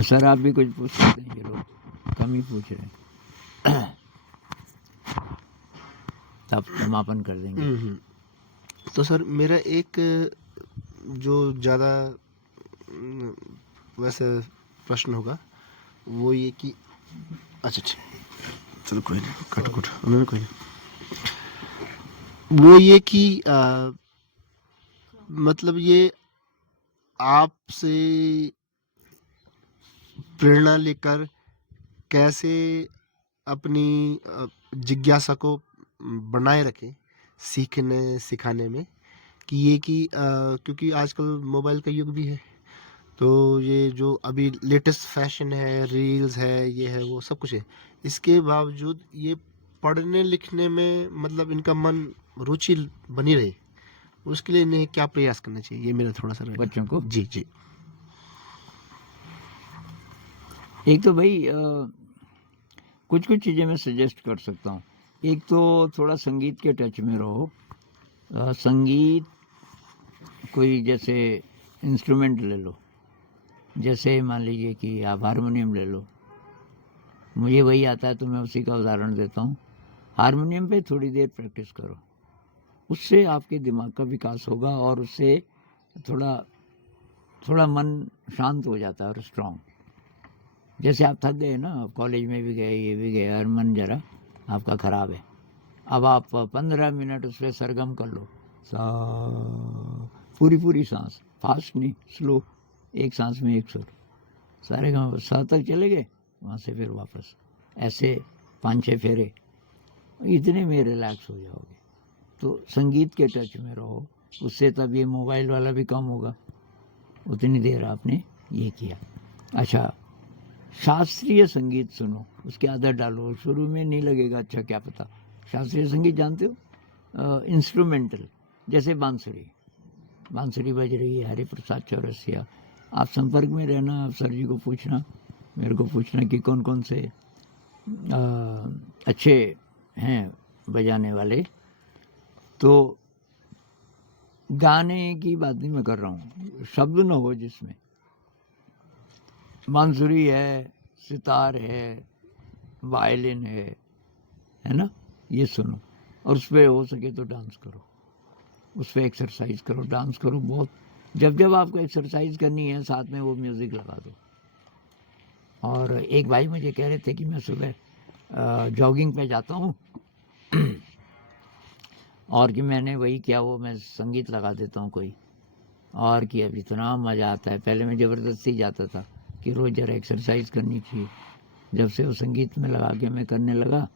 Sir आप भी कुछ पूछ सकते हैं, ये लोग कम ही पूछ रहे हैं। तब समापन कर देंगे। तो सर मेरा एक जो ज़्यादा वैसे प्रश्न होगा वो ये कि अच्छा चलो कोई नहीं, कट उन्होंने कोई नहीं, वो ये कि मतलब ये आपसे प्रेरणा लेकर कैसे अपनी जिज्ञासा को बनाए रखें सीखने सिखाने में, कि ये कि क्योंकि आजकल मोबाइल का युग भी है, तो ये जो अभी लेटेस्ट फैशन है, रील्स है, ये है वो सब कुछ है, इसके बावजूद ये पढ़ने लिखने में मतलब इनका मन रुचि बनी रहे, उसके लिए इन्हें क्या प्रयास करना चाहिए, ये मेरा थोड़ा सा रहेगा। बच्चों को जी जी। एक तो भाई कुछ कुछ चीज़ें मैं सजेस्ट कर सकता हूँ। एक तो थोड़ा संगीत के टच में रहो। संगीत कोई जैसे इंस्ट्रूमेंट ले लो, जैसे मान लीजिए कि आप हारमोनियम ले लो, मुझे वही आता है तो मैं उसी का उदाहरण देता हूँ। हारमोनियम पे थोड़ी देर प्रैक्टिस करो, उससे आपके दिमाग का विकास होगा और उससे थोड़ा थोड़ा मन शांत हो जाता है और स्ट्रांग। जैसे आप थक गए ना, कॉलेज में भी गए, ये भी गए, और मन जरा आपका ख़राब है, अब आप 15 मिनट उस पर सरगम कर लो, सा, पूरी सांस, फास्ट नहीं, स्लो, एक सांस में एक सुर, सारे गाँव सा तक चले गए, वहाँ से फिर वापस, ऐसे 5-6 फेरे, इतने में रिलैक्स हो जाओगे। तो संगीत के टच में रहो, उससे तब ये मोबाइल वाला भी कम होगा, उतनी देर आपने ये किया। अच्छा, शास्त्रीय संगीत सुनो, उसकी आदत डालो, शुरू में नहीं लगेगा अच्छा, क्या पता। शास्त्रीय संगीत जानते हो, इंस्ट्रूमेंटल, जैसे बांसुरी बज रही है, हरिप्रसाद चौरसिया, आप संपर्क में रहना, आप सर जी को पूछना, मेरे को पूछना कि कौन कौन से अच्छे हैं बजाने वाले। तो गाने की बात नहीं मैं कर रहा हूँ, शब्द न हो जिसमें, बांसुरी है, सितार है, वायलिन है ना, ये सुनो, और उस पर हो सके तो डांस करो, उस पर एक्सरसाइज करो, डांस करो बहुत। जब आपको एक्सरसाइज करनी है, साथ में वो म्यूज़िक लगा दो। और एक भाई मुझे कह रहे थे कि मैं सुबह जॉगिंग पे जाता हूँ और कि मैंने वही किया, वो मैं संगीत लगा देता हूँ कोई, और कि अब इतना मज़ा आता है। पहले मैं ज़बरदस्ती जाता था कि रोज़ ज़रा एक्सरसाइज करनी चाहिए, जब से वो संगीत में लगा के मैं करने लगा,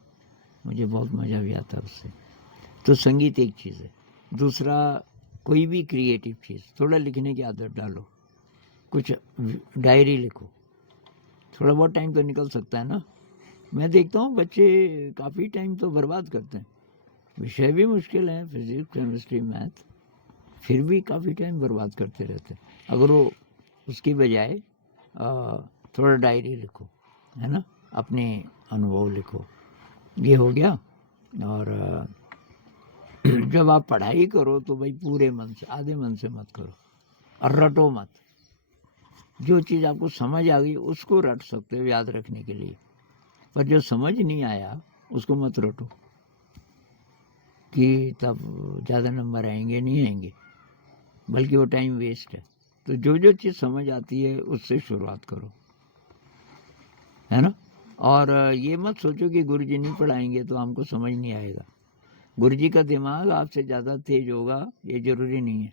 मुझे बहुत मज़ा भी आता है उससे। तो संगीत एक चीज़ है। दूसरा, कोई भी क्रिएटिव चीज़, थोड़ा लिखने की आदत डालो, कुछ डायरी लिखो, थोड़ा बहुत टाइम तो निकल सकता है ना। मैं देखता हूँ बच्चे काफ़ी टाइम तो बर्बाद करते हैं, विषय भी मुश्किल है, फिजिक्स, केमिस्ट्री, मैथ, फिर भी काफ़ी टाइम बर्बाद करते रहते हैं। अगर वो उसकी बजाय थोड़ा डायरी लिखो, है ना, अपने अनुभव लिखो, ये हो गया। और जब आप पढ़ाई करो तो भाई पूरे मन से, आधे मन से मत करो, और रटो मत। जो चीज़ आपको समझ आ गई उसको रट सकते हो याद रखने के लिए, पर जो समझ नहीं आया उसको मत रटो, कि तब ज़्यादा नंबर आएंगे, नहीं आएंगे, बल्कि वो टाइम वेस्ट है। तो जो चीज़ समझ आती है उससे शुरुआत करो, है ना। और ये मत सोचो कि गुरुजी नहीं पढ़ाएंगे तो हमको समझ नहीं आएगा। गुरुजी का दिमाग आपसे ज़्यादा तेज होगा ये ज़रूरी नहीं है,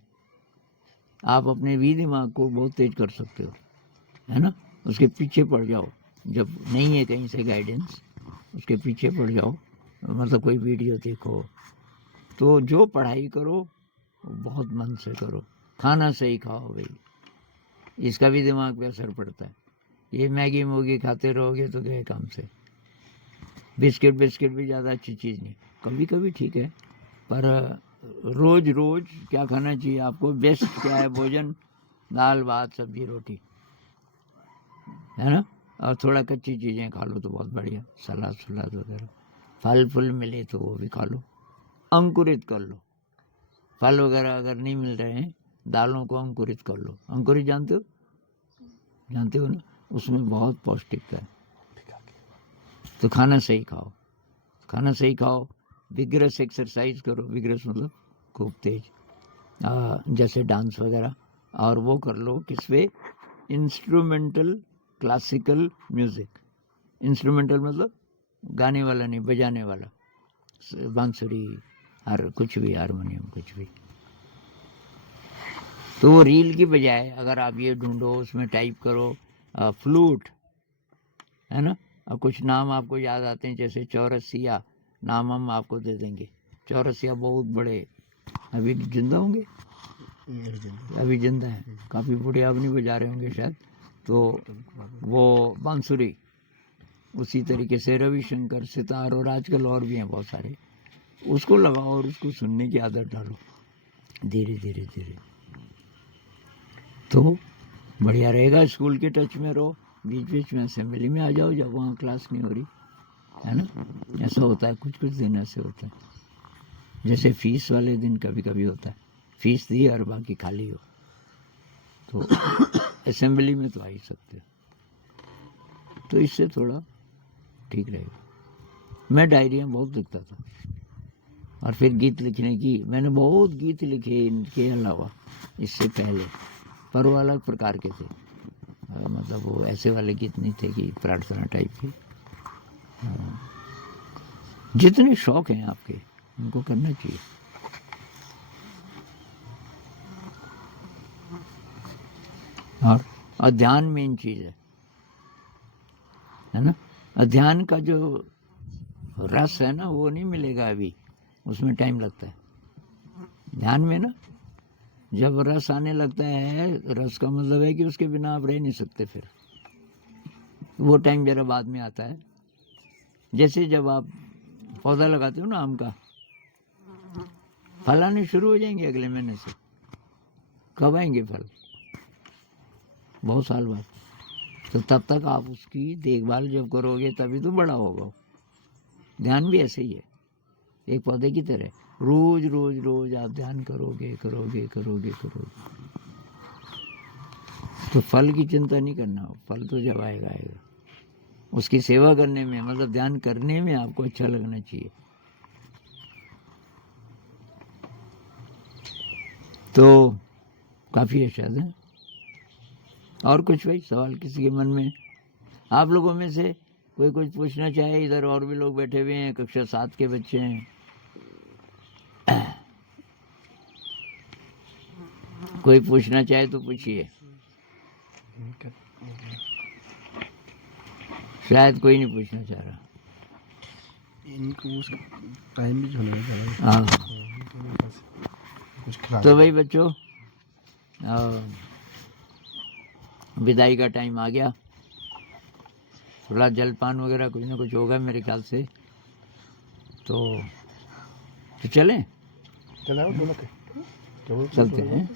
आप अपने भी दिमाग को बहुत तेज कर सकते हो, है ना। उसके पीछे पड़ जाओ, जब नहीं है कहीं से गाइडेंस, उसके पीछे पड़ जाओ, मतलब कोई वीडियो देखो। तो जो पढ़ाई करो बहुत मन से करो, खाना सही खाओ भाई, इसका भी दिमाग पे असर पड़ता है। ये मैगी मूगी खाते रहोगे तो गए काम से। बिस्किट भी ज़्यादा अच्छी चीज़ नहीं, कभी कभी ठीक है, पर रोज रोज क्या खाना चाहिए आपको, बेस्ट क्या है भोजन, दाल भात सब्जी रोटी, है ना। और थोड़ा कच्ची चीज़ें खा लो तो बहुत बढ़िया, सलाद सलाद वगैरह, फल फूल मिले तो वो भी खा लो, अंकुरित कर लो, फल वगैरह अगर नहीं मिल रहे हैं, दालों को अंकुरित कर लो। अंकुरित जानते हो ना, उसमें बहुत पौष्टिकता है। तो खाना सही खाओ, खाना सही खाओ, विग्रस एक्सरसाइज करो, विग्रस मतलब खूब तेज, जैसे डांस वगैरह, और वो कर लो किस पे, इंस्ट्रूमेंटल क्लासिकल म्यूजिक। इंस्ट्रूमेंटल मतलब गाने वाला नहीं, बजाने वाला, बांसुरी, कुछ भी, हारमोनियम, कुछ भी। तो वो रील की बजाय अगर आप ये ढूंढो, उसमें टाइप करो फ्लूट, है ना, और कुछ नाम आपको याद आते हैं, जैसे चौरसिया नाम हम आपको दे देंगे। चौरसिया बहुत बड़े, अभी जिंदा होंगे, अभी जिंदा है, काफ़ी बूढ़े, अब नहीं बजा रहे होंगे शायद। तो वो बांसुरी, उसी तरीके से रविशंकर, सितार, और आजकल और भी हैं बहुत सारे, उसको लगाओ और उसको सुनने की आदत डालो धीरे धीरे धीरे, तो बढ़िया रहेगा। स्कूल के टच में रहो, बीच बीच में असेंबली में आ जाओ जब वहाँ क्लास नहीं हो रही, है ना। ऐसा होता है, कुछ कुछ दिन ऐसे होता है, जैसे फीस वाले दिन कभी कभी होता है, फीस दी और बाकी खाली हो, तो असेंबली में तो आ ही सकते हो, तो इससे थोड़ा ठीक रहेगा। मैं डायरियाँ बहुत लिखता था, और फिर गीत लिखने की, मैंने बहुत गीत लिखे इनके अलावा इससे पहले, पर वो अलग प्रकार के थे, मतलब वो ऐसे वाले गीत नहीं थे कि प्रार्थना टाइप के। जितने शौक हैं आपके, उनको करना चाहिए। और ध्यान मेन चीज़ है ना। ध्यान का जो रस है ना, वो नहीं मिलेगा अभी, उसमें टाइम लगता है ध्यान में ना। जब रस आने लगता है, रस का मतलब है कि उसके बिना आप रह नहीं सकते, फिर वो टाइम जरा बाद में आता है। जैसे जब आप पौधा लगाते हो ना आम का, फल आने शुरू हो जाएंगे अगले महीने से, कब आएंगे फल, बहुत साल बाद। तो तब तक आप उसकी देखभाल जब करोगे तभी तो बड़ा होगा। ध्यान भी ऐसे ही है, एक पौधे की तरह, रोज रोज रोज आप ध्यान करोगे करोगे करोगे करोगे, तो फल की चिंता नहीं करना, फल तो जब आएगा आएगा। उसकी सेवा करने में, मतलब ध्यान करने में आपको अच्छा लगना चाहिए। तो काफ़ी अच्छा है। और कुछ भाई सवाल किसी के मन में, आप लोगों में से कोई कुछ पूछना चाहे? इधर और भी लोग बैठे हुए हैं, कक्षा 7 के बच्चे हैं, कोई पूछना चाहे तो पूछिए। शायद कोई नहीं पूछना चाह रहा, इनको टाइम भी होने लगा। हाँ। कुछ तो भाई बच्चों, विदाई का टाइम आ गया, थोड़ा जलपान वगैरह कुछ ना कुछ होगा मेरे ख्याल से, तो चलें, चलते हैं।